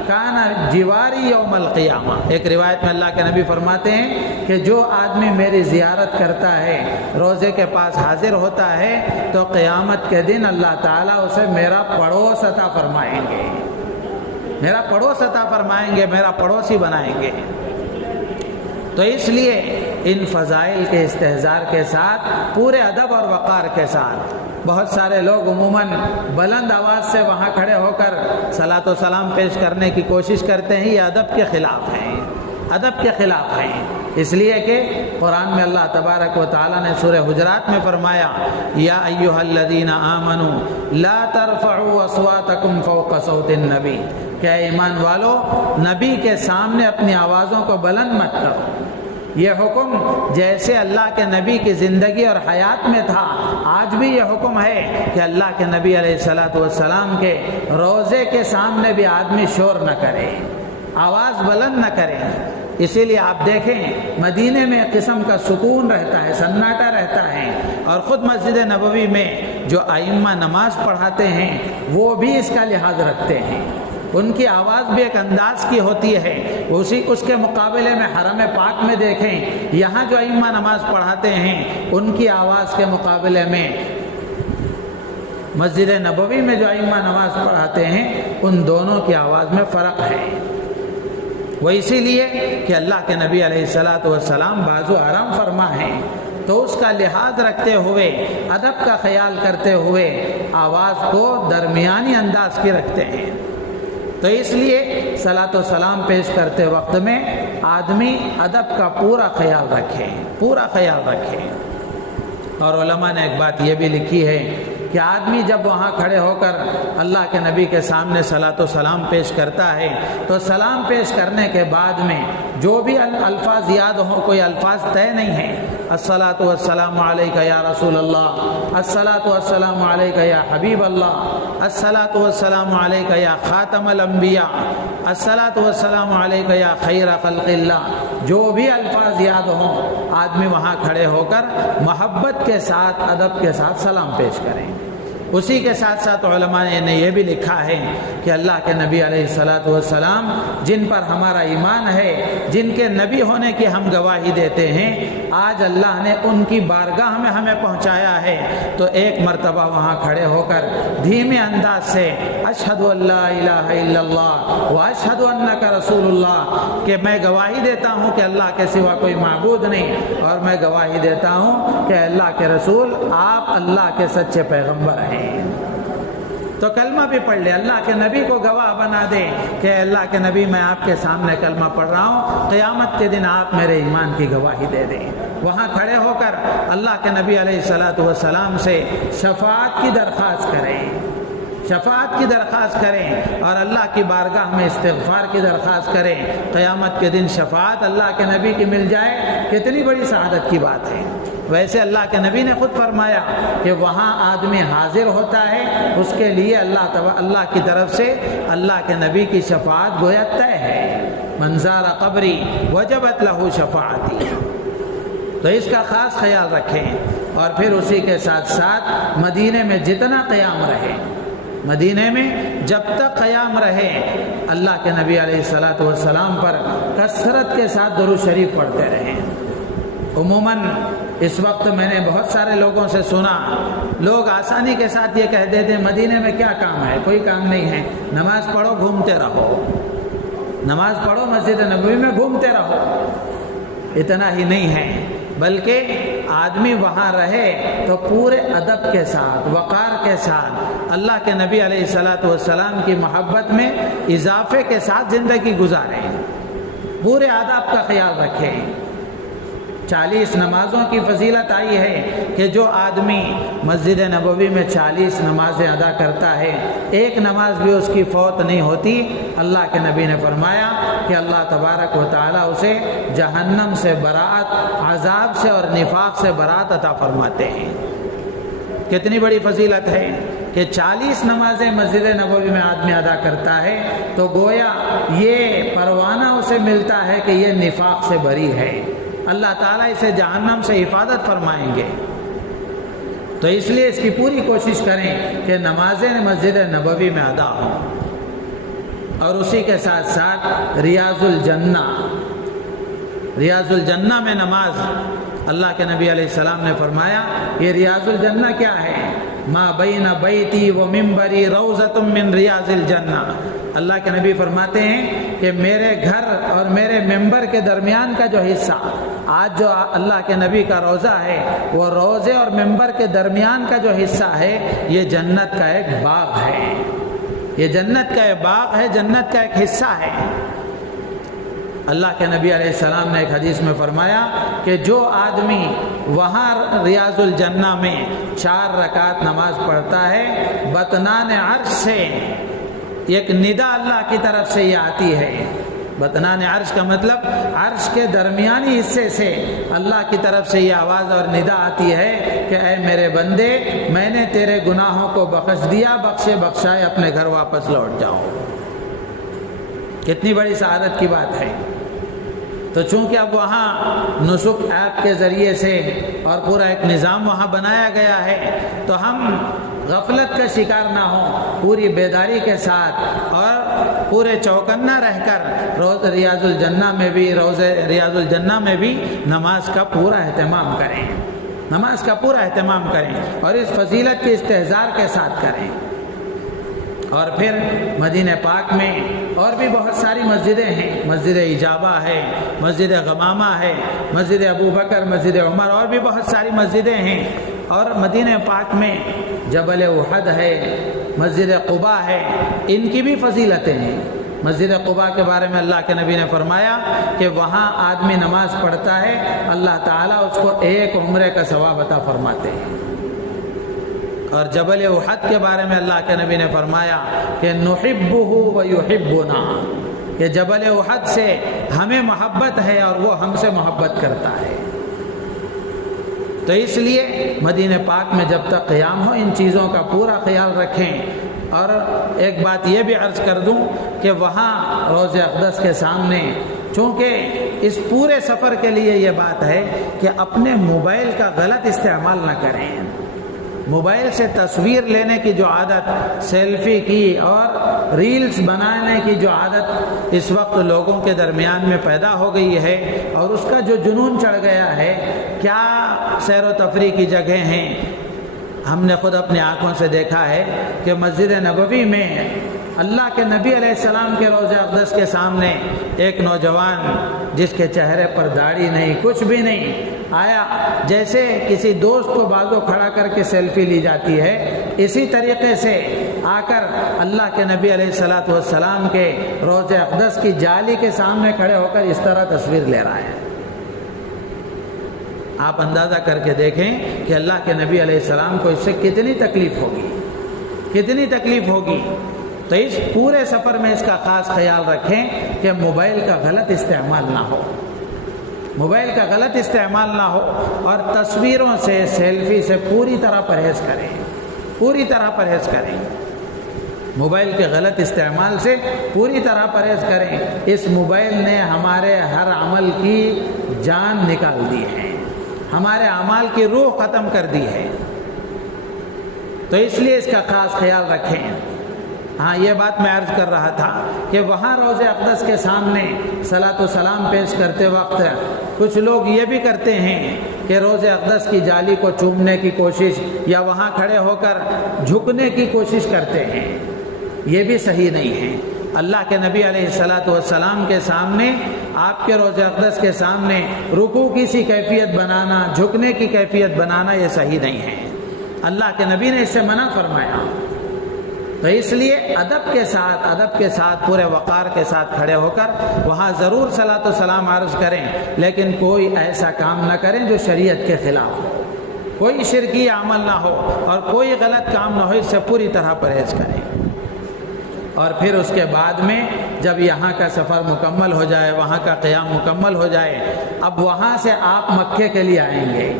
کان جواری یوم القیامہ۔ ایک روایت میں اللہ کے نبی فرماتے ہیں کہ جو آدمی میری زیارت کرتا ہے، روزے کے پاس حاضر ہوتا ہے، تو قیامت کے دن اللہ تعالیٰ اسے میرا پڑوس عطا فرمائیں گے، میرا پڑوس عطا فرمائیں گے، میرا پڑوسی بنائیں گے۔ تو اس لیے ان فضائل کے استحضار کے ساتھ، پورے ادب اور وقار کے ساتھ، بہت سارے لوگ عموماً بلند آواز سے وہاں کھڑے ہو کر صلاۃ و سلام پیش کرنے کی کوشش کرتے ہیں، یہ ادب کے خلاف ہیں، ادب کے خلاف ہیں۔ اس لیے کہ قرآن میں اللہ تبارک و تعالیٰ نے سورہ حجرات میں فرمایا یا ایھا الذین آمنوا لا ترفعوا اصواتکم فوق صوت النبی، کہ ایمان والو نبی کے سامنے اپنی آوازوں کو بلند مت کرو۔ یہ حکم جیسے اللہ کے نبی کی زندگی اور حیات میں تھا، آج بھی یہ حکم ہے کہ اللہ کے نبی علیہ السلام کے روضے کے سامنے بھی آدمی شور نہ کرے، آواز بلند نہ کرے۔ اسی لیے آپ دیکھیں مدینے میں ایک قسم کا سکون رہتا ہے، سناٹا رہتا ہے، اور خود مسجد نبوی میں جو ائمہ نماز پڑھاتے ہیں وہ بھی اس کا لحاظ رکھتے ہیں، ان کی آواز بھی ایک انداز کی ہوتی ہے. اس کے مقابلے میں حرم پاک میں دیکھیں، یہاں جو ائمہ نماز پڑھاتے ہیں ان کی آواز کے مقابلے میں مسجد نبوی میں جو ائمہ نماز پڑھاتے ہیں ان دونوں کی آواز میں فرق ہے. وہ اسی لیے کہ اللہ کے نبی علیہ الصلاۃ والسلام بازو آرام فرما ہیں، تو اس کا لحاظ رکھتے ہوئے، ادب کا خیال کرتے ہوئے آواز کو درمیانی انداز کی رکھتے ہیں. تو اس لیے صلاۃ و سلام پیش کرتے وقت میں آدمی ادب کا پورا خیال رکھے، پورا خیال رکھے. اور علماء نے ایک بات یہ بھی لکھی ہے کہ آدمی جب وہاں کھڑے ہو کر اللہ کے نبی کے سامنے صلاۃ و سلام پیش کرتا ہے تو سلام پیش کرنے کے بعد میں جو بھی الفاظ یاد ہوں، کوئی الفاظ طے نہیں ہیں. الصلاۃ والسلام علیک یا رسول اللہ، الصلاۃ والسلام علیک یا حبیب اللہ، الصلاۃ والسلام علیک یا خاتم الانبیاء، الصلاۃ والسلام علیک یا خیر خلق اللہ. جو بھی الفاظ یاد ہوں آدمی وہاں کھڑے ہو کر محبت کے ساتھ، ادب کے ساتھ سلام پیش کریں. اسی کے ساتھ ساتھ علماء نے یہ بھی لکھا ہے کہ اللہ کے نبی علیہ الصلاۃ والسلام جن پر ہمارا ایمان ہے، جن کے نبی ہونے کی ہم گواہی دیتے ہیں، آج اللہ نے ان کی بارگاہ میں ہمیں پہنچایا ہے. تو ایک مرتبہ وہاں کھڑے ہو کر دھیمے انداز سے اشہد ان لا الہ الا اللہ واشہد انک رسول اللہ، کہ میں گواہی دیتا ہوں کہ اللہ کے سوا کوئی معبود نہیں، اور میں گواہی دیتا ہوں کہ اللہ کے رسول آپ اللہ کے سچے پیغمبر ہیں. تو کلمہ بھی پڑھ لے، اللہ کے نبی کو گواہ بنا دے کہ اللہ کے نبی میں آپ کے سامنے کلمہ پڑھ رہا ہوں، قیامت کے دن آپ میرے ایمان کی گواہی دے دیں. وہاں کھڑے ہو کر اللہ کے نبی علیہ الصلاۃ والسلام سے شفاعت کی درخواست کریں، شفاعت کی درخواست کریں، اور اللہ کی بارگاہ میں استغفار کی درخواست کریں. قیامت کے دن شفاعت اللہ کے نبی کی مل جائے، کتنی بڑی سعادت کی بات ہے. ویسے اللہ کے نبی نے خود فرمایا کہ وہاں آدمی حاضر ہوتا ہے، اس کے لیے اللہ کی طرف سے اللہ کے نبی کی شفاعت گویا طے ہے. من زار قبری وجبت لہ شفاعتی. تو اس کا خاص خیال رکھیں. اور پھر اسی کے ساتھ ساتھ مدینے میں جتنا قیام رہے، مدینے میں جب تک قیام رہے، اللہ کے نبی علیہ الصلاۃ والسلام پر کثرت کے ساتھ درود شریف پڑھتے رہیں. عموماً اس وقت میں نے بہت سارے لوگوں سے سنا، لوگ آسانی کے ساتھ یہ کہہ دیتے ہیں مدینے میں کیا کام ہے، کوئی کام نہیں ہے، نماز پڑھو گھومتے رہو، نماز پڑھو مسجد نبوی میں گھومتے رہو. اتنا ہی نہیں ہے، بلکہ آدمی وہاں رہے تو پورے ادب کے ساتھ، وقار کے ساتھ، اللہ کے نبی علیہ الصلاۃ والسلام کی محبت میں اضافے کے ساتھ زندگی گزاریں، پورے آداب کا خیال رکھیں. 40 نمازوں کی فضیلت آئی ہے کہ جو آدمی مسجد نبوی میں 40 نمازیں ادا کرتا ہے، ایک نماز بھی اس کی فوت نہیں ہوتی. اللہ کے نبی نے فرمایا کہ اللہ تبارک و تعالیٰ اسے جہنم سے برات، عذاب سے اور نفاق سے برات عطا فرماتے ہیں. کتنی بڑی فضیلت ہے کہ 40 نمازیں مسجد نبوی میں آدمی ادا کرتا ہے تو گویا یہ پروانہ اسے ملتا ہے کہ یہ نفاق سے بری ہے، اللہ تعالیٰ اسے جہنم سے حفاظت فرمائیں گے. تو اس لیے اس کی پوری کوشش کریں کہ نمازیں مسجد نبوی میں ادا ہوں. اور اسی کے ساتھ ساتھ ریاض الجنہ، ریاض الجنہ میں نماز، اللہ کے نبی علیہ السلام نے فرمایا یہ ریاض الجنہ کیا ہے؟ ما بین بیتی و منبری روضۃ من ریاض الجنہ. اللہ کے نبی فرماتے ہیں کہ میرے گھر اور میرے ممبر کے درمیان کا جو حصہ، آج جو اللہ کے نبی کا روضہ ہے، وہ روضے اور ممبر کے درمیان کا جو حصہ ہے یہ جنت کا ایک باغ ہے، یہ جنت کا ایک باغ ہے، جنت کا ایک حصہ ہے. اللہ کے نبی علیہ السلام نے ایک حدیث میں فرمایا کہ جو آدمی وہاں ریاض الجنہ میں 4 رکعت نماز پڑھتا ہے، بطنان عرش سے ایک ندا اللہ کی طرف سے یہ آتی ہے. بطنان عرش کا مطلب عرش کے درمیانی حصے سے اللہ کی طرف سے یہ آواز اور ندا آتی ہے کہ اے میرے بندے، میں نے تیرے گناہوں کو بخش دیا، بخشے بخشائے اپنے گھر واپس لوٹ جاؤ. کتنی بڑی سعادت کی بات ہے. تو چونکہ اب وہاں نسک ایپ کے ذریعے سے اور پورا ایک نظام وہاں بنایا گیا ہے، تو ہم غفلت کا شکار نہ ہوں، پوری بیداری کے ساتھ اور پورے چوکنا رہ کر روز ریاض الجنہ میں بھی نماز کا پورا اہتمام کریں، نماز کا پورا اہتمام کریں اور اس فضیلت کے استحضار کے ساتھ کریں۔ اور پھر مدینہ پاک میں اور بھی بہت ساری مسجدیں ہیں، مسجد اجابہ ہے، مسجد غمامہ ہے، مسجد ابوبکر، مسجد عمر، اور بھی بہت ساری مسجدیں ہیں۔ اور مدینہ پاک میں جبل احد ہے، مسجد قباء ہے، ان کی بھی فضیلتیں ہیں۔ مسجد قباء کے بارے میں اللہ کے نبی نے فرمایا کہ وہاں آدمی نماز پڑھتا ہے، اللہ تعالیٰ اس کو ایک عمرے کا ثواب عطا فرماتے ہیں۔ اور جبل احد کے بارے میں اللہ کے نبی نے فرمایا کہ نحبہ ویحبنا، کہ جبل احد سے ہمیں محبت ہے اور وہ ہم سے محبت کرتا ہے۔ تو اس لیے مدینہ پاک میں جب تک قیام ہو ان چیزوں کا پورا خیال رکھیں۔ اور ایک بات یہ بھی عرض کر دوں کہ وہاں روضہ اقدس کے سامنے، چونکہ اس پورے سفر کے لیے یہ بات ہے کہ اپنے موبائل کا غلط استعمال نہ کریں۔ موبائل سے تصویر لینے کی جو عادت، سیلفی کی اور ریلز بنانے کی جو عادت اس وقت لوگوں کے درمیان میں پیدا ہو گئی ہے، اور اس کا جو جنون چڑھ گیا ہے، کیا سیر و تفریح کی جگہیں ہیں۔ ہم نے خود اپنی آنکھوں سے دیکھا ہے کہ مسجد نبوی میں اللہ کے نبی علیہ السلام کے روضہ اقدس کے سامنے ایک نوجوان جس کے چہرے پر داڑھی نہیں، کچھ بھی نہیں، آیا جیسے کسی دوست کو بازو کھڑا کر کے سیلفی لی جاتی ہے، اسی طریقے سے آ کر اللہ کے نبی علیہ السلام کے روضہ اقدس کی جالی کے سامنے کھڑے ہو کر اس طرح تصویر لے رہا ہے۔ آپ اندازہ کر کے دیکھیں کہ اللہ کے نبی علیہ السلام کو اس سے کتنی تکلیف ہوگی، کتنی تکلیف ہوگی۔ تو اس پورے سفر میں اس کا خاص خیال رکھیں کہ موبائل کا غلط استعمال نہ ہو، موبائل کا غلط استعمال نہ ہو، اور تصویروں سے، سیلفی سے پوری طرح پرہیز کریں، پوری طرح پرہیز کریں۔ موبائل کے غلط استعمال سے پوری طرح پرہیز کریں۔ اس موبائل نے ہمارے ہر عمل کی جان نکال دی ہے، ہمارے اعمال کی روح ختم کر دی ہے۔ تو اس لیے اس کا خاص خیال رکھیں۔ ہاں، یہ بات میں عرض کر رہا تھا کہ وہاں روضہ اقدس کے سامنے صلاۃ و سلام پیش کرتے وقت کچھ لوگ یہ بھی کرتے ہیں کہ روضہ اقدس کی جالی کو چومنے کی کوشش یا وہاں کھڑے ہو کر جھکنے کی کوشش کرتے ہیں، یہ بھی صحیح نہیں ہے۔ اللہ کے نبی علیہ السلام کے سامنے، آپ کے روضہ اقدس کے سامنے رکوع کی سی کیفیت بنانا، جھکنے کی کیفیت بنانا، یہ صحیح نہیں ہے۔ اللہ کے نبی نے اس سے منع فرمایا۔ تو اس لیے ادب کے ساتھ پورے وقار کے ساتھ کھڑے ہو کر وہاں ضرور صلاۃ و سلام عرض کریں، لیکن کوئی ایسا کام نہ کریں جو شریعت کے خلاف ہو، کوئی شرکی عمل نہ ہو اور کوئی غلط کام نہ ہو، اس سے پوری طرح پرہیز کریں۔ اور پھر اس کے بعد میں جب یہاں کا سفر مکمل ہو جائے، وہاں کا قیام مکمل ہو جائے، اب وہاں سے آپ مکے کے لیے آئیں گے،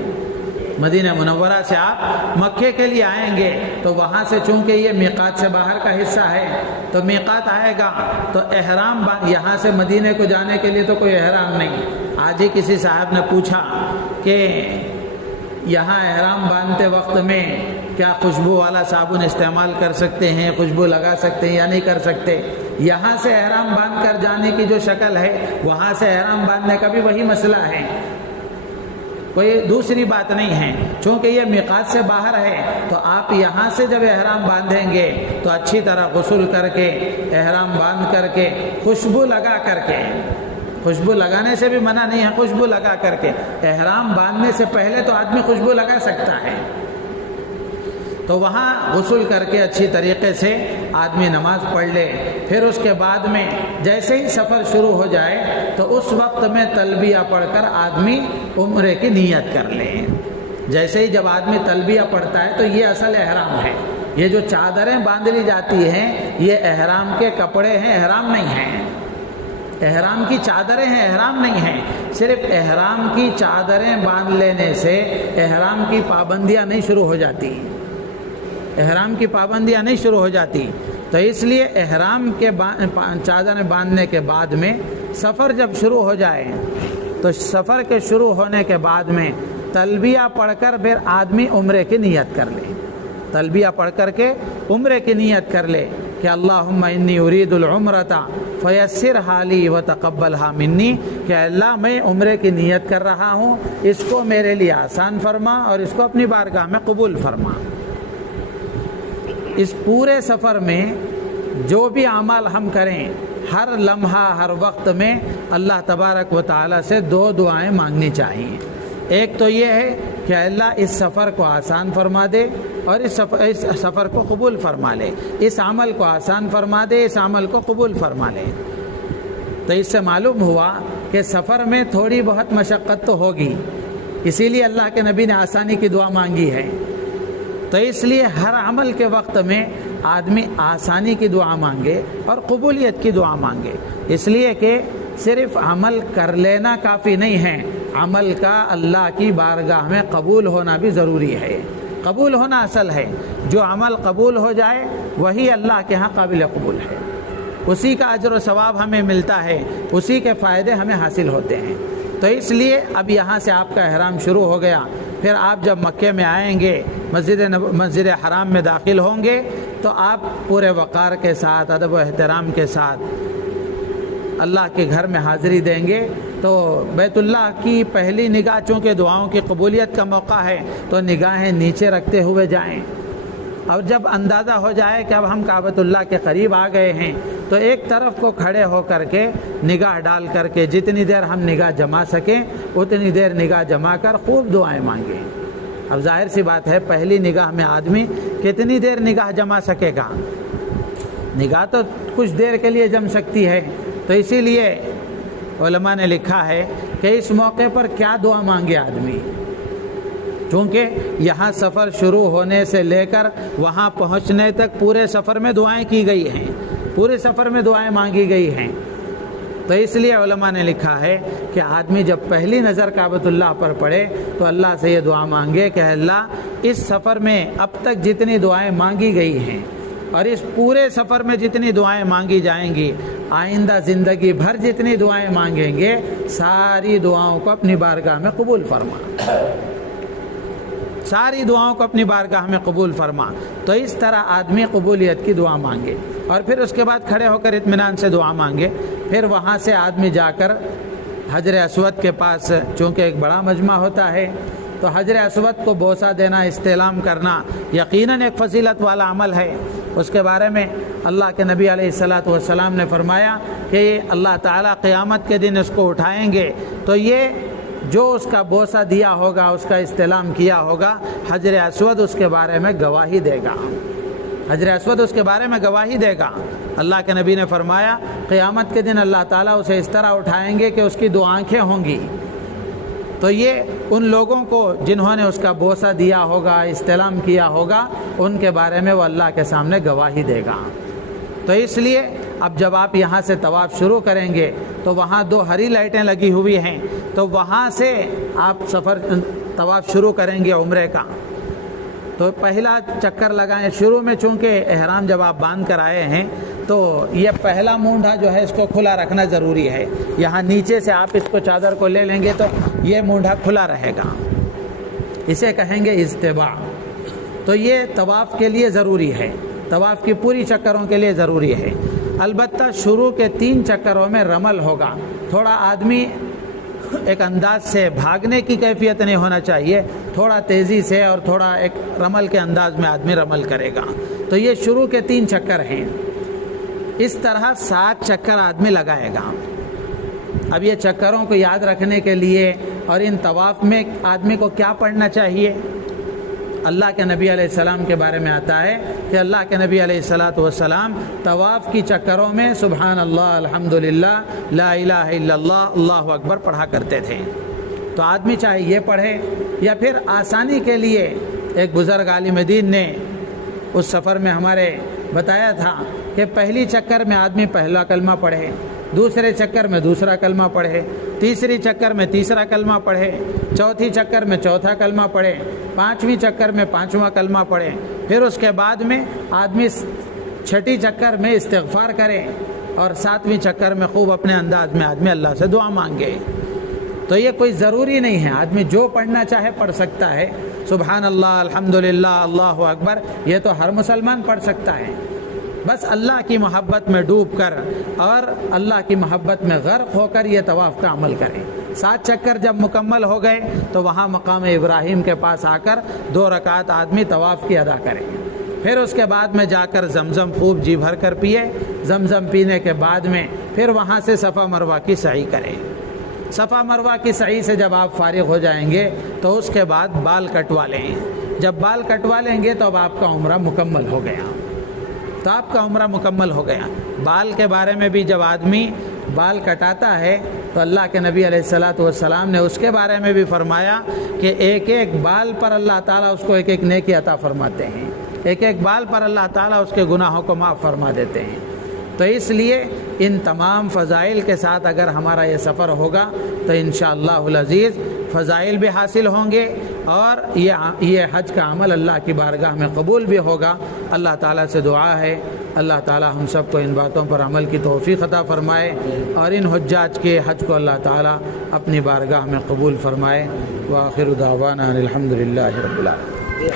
مدینہ منورہ سے آپ مکے کے لیے آئیں گے، تو وہاں سے چونکہ یہ میقات سے باہر کا حصہ ہے، تو میقات آئے گا تو احرام یہاں سے مدینے کو جانے کے لیے تو کوئی احرام نہیں۔ آج ہی کسی صاحب نے پوچھا کہ یہاں احرام باندھتے وقت میں کیا خوشبو والا صابن استعمال کر سکتے ہیں، خوشبو لگا سکتے ہیں یا نہیں کر سکتے؟ یہاں سے احرام باندھ کر جانے کی جو شکل ہے، وہاں سے احرام باندھنے کا بھی وہی مسئلہ ہے، کوئی دوسری بات نہیں ہے۔ چونکہ یہ میقات سے باہر ہے تو آپ یہاں سے جب احرام باندھیں گے تو اچھی طرح غسل کر کے، احرام باندھ کر کے، خوشبو لگا کر کے، خوشبو لگانے سے بھی منع نہیں ہے، خوشبو لگا کر کے، احرام باندھنے سے پہلے تو آدمی خوشبو لگا سکتا ہے، تو وہاں غسل کر کے اچھی طریقے سے آدمی نماز پڑھ لے۔ پھر اس کے بعد میں جیسے ہی سفر شروع ہو جائے تو اس وقت میں تلبیہ پڑھ کر آدمی عمرے کی نیت کر لے۔ جیسے ہی جب آدمی تلبیہ پڑھتا ہے تو یہ اصل احرام ہے۔ یہ جو چادریں باندھ لی جاتی ہیں یہ احرام کے کپڑے ہیں، احرام نہیں ہیں، احرام کی چادریں ہیں، احرام نہیں ہیں۔ صرف احرام کی چادریں باندھ لینے سے احرام کی پابندیاں نہیں شروع ہو جاتی، احرام کی پابندیاں نہیں شروع ہو جاتی۔ تو اس لیے احرام کے چادریں باندھنے کے بعد میں سفر جب شروع ہو جائے تو سفر کے شروع ہونے کے بعد میں تلبیہ پڑھ کر پھر آدمی عمرے کی نیت کر لے، تلبیہ پڑھ کر کے عمرے کی نیت کر لے کہ اللہم انی ارید العمرۃ فیسرھا لی وتقبلھا منی، کہ اللہ میں عمرے کی نیت کر رہا ہوں، اس کو میرے لیے آسان فرما اور اس کو اپنی بارگاہ میں قبول فرما۔ اس پورے سفر میں جو بھی اعمال ہم کریں، ہر لمحہ ہر وقت میں اللہ تبارک و تعالیٰ سے 2 دعائیں مانگنی چاہیے۔ ایک تو یہ ہے کہ اللہ اس سفر کو آسان فرما دے اور اس سفر کو قبول فرما لے، اس عمل کو آسان فرما دے، اس عمل کو قبول فرما لے۔ تو اس سے معلوم ہوا کہ سفر میں تھوڑی بہت مشقت تو ہوگی، اسی لیے اللہ کے نبی نے آسانی کی دعا مانگی ہے۔ تو اس لیے ہر عمل کے وقت میں آدمی آسانی کی دعا مانگے اور قبولیت کی دعا مانگے، اس لیے کہ صرف عمل کر لینا کافی نہیں ہے، عمل کا اللہ کی بارگاہ میں قبول ہونا بھی ضروری ہے۔ قبول ہونا اصل ہے، جو عمل قبول ہو جائے وہی اللہ کے ہاں قابل قبول ہے، اسی کا اجر و ثواب ہمیں ملتا ہے، اسی کے فائدے ہمیں حاصل ہوتے ہیں۔ تو اس لیے اب یہاں سے آپ کا احرام شروع ہو گیا، پھر آپ جب مکے میں آئیں گے، مسجد حرام میں داخل ہوں گے تو آپ پورے وقار کے ساتھ، ادب و احترام کے ساتھ اللہ کے گھر میں حاضری دیں گے۔ تو بیت اللہ کی پہلی نگاہ چونکہ دعاؤں کی قبولیت کا موقع ہے تو نگاہیں نیچے رکھتے ہوئے جائیں، اور جب اندازہ ہو جائے کہ اب ہم کعبۃ اللہ کے قریب آ گئے ہیں تو ایک طرف کو کھڑے ہو کر کے نگاہ ڈال کر کے جتنی دیر ہم نگاہ جما سکیں اتنی دیر نگاہ جما کر خوب دعائیں مانگیں۔ اب ظاہر سی بات ہے پہلی نگاہ میں آدمی کتنی دیر نگاہ جما سکے گا؟ نگاہ تو کچھ دیر کے لیے جم سکتی ہے، تو اسی لیے علماء نے لکھا ہے کہ اس موقع پر کیا دعا مانگے آدمی، چونکہ یہاں سفر شروع ہونے سے لے کر وہاں پہنچنے تک پورے سفر میں دعائیں کی گئی ہیں، پورے سفر میں دعائیں مانگی گئی ہیں۔ تو اس لیے علماء نے لکھا ہے کہ آدمی جب پہلی نظر کعبۃ اللہ پر پڑے تو اللہ سے یہ دعا مانگے کہ اللہ اس سفر میں اب تک جتنی دعائیں مانگی گئی ہیں اور اس پورے سفر میں جتنی دعائیں مانگی جائیں گی، آئندہ زندگی بھر جتنی دعائیں مانگیں گے، ساری دعاؤں کو اپنی بارگاہ میں قبول فرما، ساری دعاؤں کو اپنی بارگاہ میں قبول فرما۔ تو اس طرح آدمی قبولیت کی دعا مانگے اور پھر اس کے بعد کھڑے ہو کر اطمینان سے دعا مانگے۔ پھر وہاں سے آدمی جا کر حجر اسود کے پاس، چونکہ ایک بڑا مجمع ہوتا ہے تو حجر اسود کو بوسہ دینا، استعلام کرنا یقیناً ایک فضیلت والا عمل ہے۔ اس کے بارے میں اللہ کے نبی علیہ الصلاۃ والسلام نے فرمایا کہ اللہ تعالیٰ قیامت کے دن اس کو اٹھائیں گے تو یہ جو اس کا بوسہ دیا ہوگا، اس کا استعلام کیا ہوگا، حجر اسود اس کے بارے میں گواہی دے گا، حجر اسود اس کے بارے میں گواہی دے گا۔ اللہ کے نبی نے فرمایا قیامت کے دن اللہ تعالیٰ اسے اس طرح اٹھائیں گے کہ اس کی 2 آنکھیں ہوں گی، تو یہ ان لوگوں کو جنہوں نے اس کا بوسہ دیا ہوگا، استعلام کیا ہوگا، ان کے بارے میں وہ اللہ کے سامنے گواہی دے گا۔ تو اس لیے اب جب آپ یہاں سے طواف شروع کریں گے تو وہاں 2 ہری لائٹیں لگی ہوئی ہیں، تو وہاں سے آپ طواف شروع کریں گے عمرے کا۔ تو پہلا چکر لگائیں شروع میں، چونکہ احرام جب آپ باندھ کر آئے ہیں تو یہ پہلا مونڈھا جو ہے اس کو کھلا رکھنا ضروری ہے۔ یہاں نیچے سے آپ اس کو چادر کو لے لیں گے تو یہ مونڈھا کھلا رہے گا، اسے کہیں گے اجتباع۔ تو یہ طواف کے لیے ضروری ہے، طواف کی پوری چکروں کے لیے ضروری ہے۔ البتہ شروع کے 3 چکروں میں رمل ہوگا، تھوڑا آدمی ایک انداز سے بھاگنے کی کیفیت نہیں ہونا چاہیے، تھوڑا تیزی سے اور تھوڑا ایک رمل کے انداز میں آدمی رمل کرے گا۔ تو یہ شروع کے 3 چکر ہیں، اس طرح 7 چکر آدمی لگائے گا۔ اب یہ چکروں کو یاد رکھنے کے لیے اور ان طواف میں آدمی کو کیا پڑھنا چاہیے؟ اللہ کے نبی علیہ السلام کے بارے میں آتا ہے کہ اللہ کے نبی علیہ الصلاۃ والسلام طواف کی چکروں میں سبحان اللہ، الحمدللہ، لا الہ الا اللہ، اللہ اکبر پڑھا کرتے تھے۔ تو آدمی چاہے یہ پڑھے یا پھر آسانی کے لیے ایک بزرگ عالم دین نے اس سفر میں ہمارے بتایا تھا کہ پہلی چکر میں آدمی پہلا کلمہ پڑھے، دوسرے چکر میں دوسرا کلمہ پڑھے، تیسری چکر میں تیسرا کلمہ پڑھے، چوتھی چکر میں چوتھا کلمہ پڑھے، 5ویں چکر میں 5واں کلمہ پڑھے، پھر اس کے بعد میں آدمی 6ٹی چکر میں استغفار کرے اور 7ویں چکر میں خوب اپنے انداز میں آدمی اللہ سے دعا مانگے. تو یہ کوئی ضروری نہیں ہے، آدمی جو پڑھنا چاہے پڑھ سکتا ہے. سبحان اللہ، الحمدللہ، اللہ اکبر، یہ تو ہر مسلمان پڑھ سکتا ہے. بس اللہ کی محبت میں ڈوب کر اور اللہ کی محبت میں غرق ہو کر یہ طواف کا عمل کریں. 7 چکر جب مکمل ہو گئے تو وہاں مقام ابراہیم کے پاس آ کر 2 رکعت آدمی طواف کی ادا کریں. پھر اس کے بعد میں جا کر زمزم خوب جی بھر کر پیے. زمزم پینے کے بعد میں پھر وہاں سے صفا مروہ کی سعی کریں. صفا مروہ کی سعی سے جب آپ فارغ ہو جائیں گے تو اس کے بعد بال کٹوا لیں. جب بال کٹوا لیں گے تو اب آپ کا عمرہ مکمل ہو گیا. تو آپ کا عمرہ مکمل ہو گیا. بال کے بارے میں بھی جب آدمی بال کٹاتا ہے تو اللہ کے نبی علیہ الصلاۃ والسلام نے اس کے بارے میں بھی فرمایا کہ ایک ایک بال پر اللہ تعالیٰ اس کو ایک ایک نیکی عطا فرماتے ہیں. ایک ایک بال پر اللہ تعالیٰ اس کے گناہوں کو معاف فرما دیتے ہیں. تو اس لیے ان تمام فضائل کے ساتھ اگر ہمارا یہ سفر ہوگا تو انشاءاللہ العزیز فضائل بھی حاصل ہوں گے اور یہ حج کا عمل اللہ کی بارگاہ میں قبول بھی ہوگا. اللہ تعالیٰ سے دعا ہے اللہ تعالیٰ ہم سب کو ان باتوں پر عمل کی توفیق عطا فرمائے اور ان حجاج کے حج کو اللہ تعالیٰ اپنی بارگاہ میں قبول فرمائے. وآخر دعوانا الحمدللہ رب العالمین.